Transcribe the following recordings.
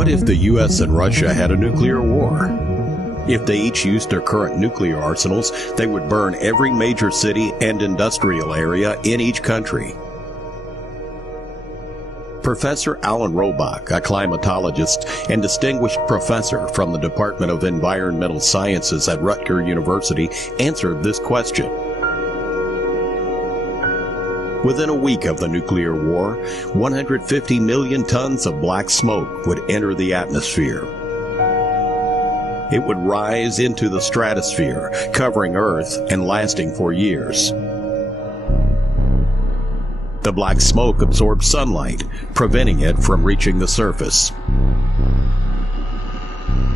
What if the US and Russia had a nuclear war? If they each used their current nuclear arsenals, they would burn every major city and industrial area in each country. Professor Alan Robach, a climatologist and distinguished professor from the Department of Environmental Sciences at Rutgers University, answered this question. Within a week of the nuclear war, 150 million tons of black smoke would enter the atmosphere. It would rise into the stratosphere, covering Earth and lasting for years. The black smoke absorbs sunlight, preventing it from reaching the surface.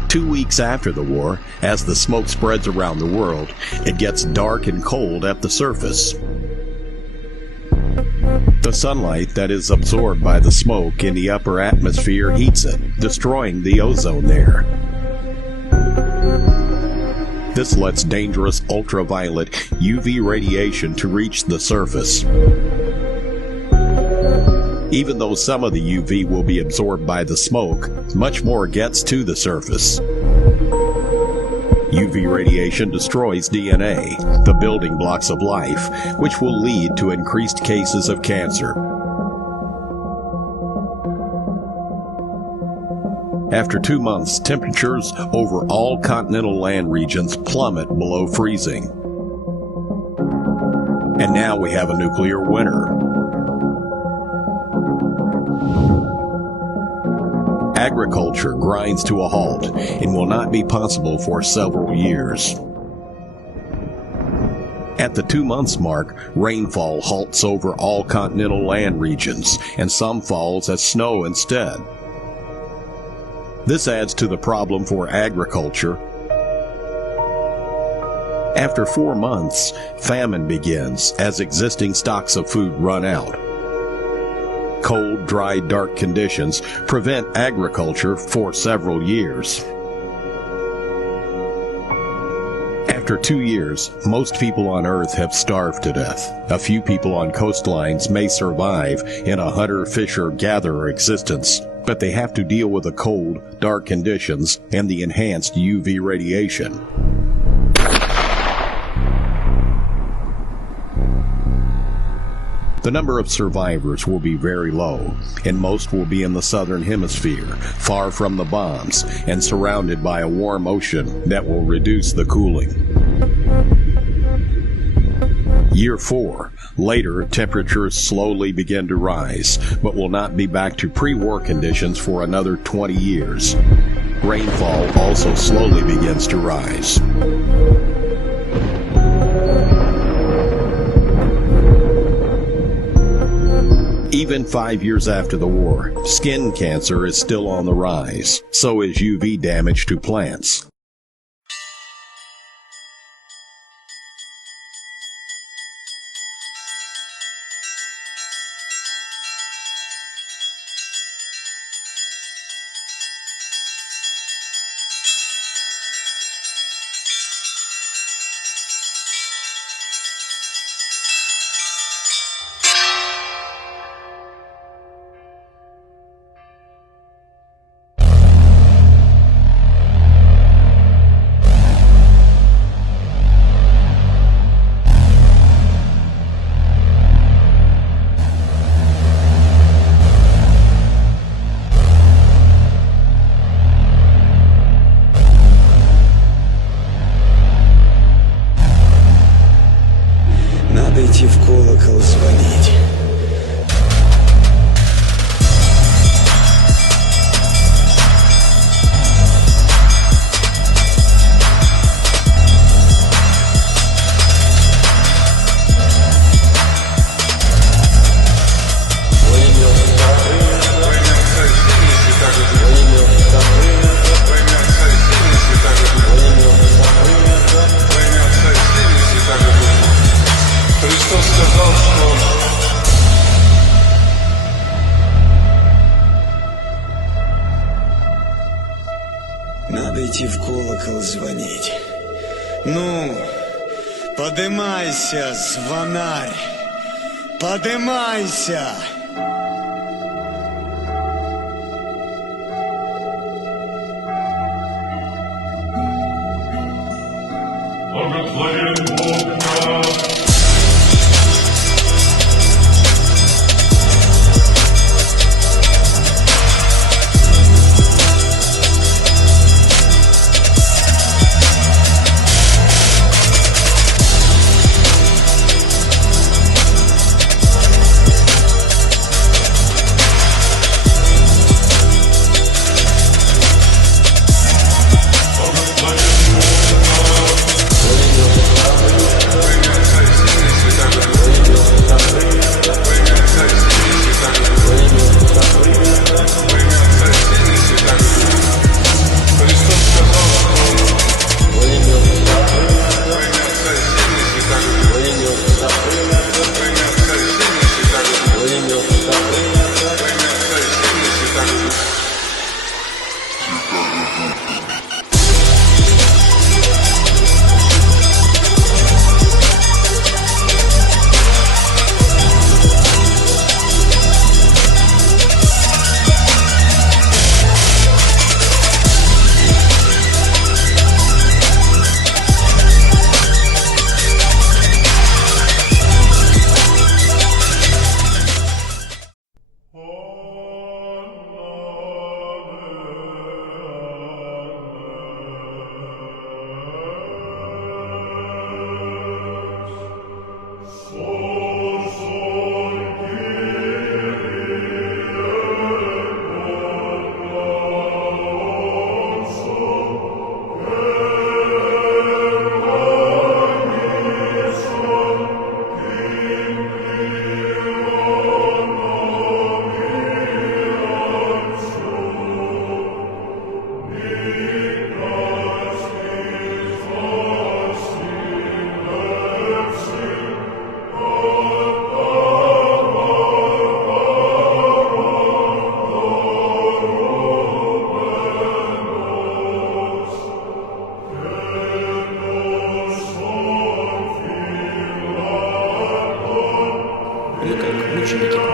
2 weeks after the war, as the smoke spreads around the world, it gets dark and cold at the surface. The sunlight that is absorbed by the smoke in the upper atmosphere heats it, destroying the ozone there. This lets dangerous ultraviolet UV radiation to reach the surface. Even though some of the UV will be absorbed by the smoke, much more gets to the surface. UV radiation destroys DNA, the building blocks of life, which will lead to increased cases of cancer. After 2 months, temperatures over all continental land regions plummet below freezing. And now we have a nuclear winter. Agriculture grinds to a halt and will not be possible for several years. At the 2 months mark, rainfall halts over all continental land regions, and some falls as snow instead. This adds to the problem for agriculture. After 4 months, famine begins as existing stocks of food run out. Cold, dry, dark conditions prevent agriculture for several years. After 2 years, most people on Earth have starved to death. A few people on coastlines may survive in a hunter-fisher-gatherer existence, but they have to deal with the cold, dark conditions and the enhanced UV radiation. The number of survivors will be very low, and most will be in the southern hemisphere, far from the bombs, and surrounded by a warm ocean that will reduce the cooling. Year 4. Later, temperatures slowly begin to rise, but will not be back to pre-war conditions for another 20 years. Rainfall also slowly begins to rise. Even 5 years after the war, skin cancer is still on the rise. So is UV damage to plants. В колокол звонить. Христос сказал, что надо идти в колокол звонить. Ну, подымайся, звонарь, подымайся! закінчення.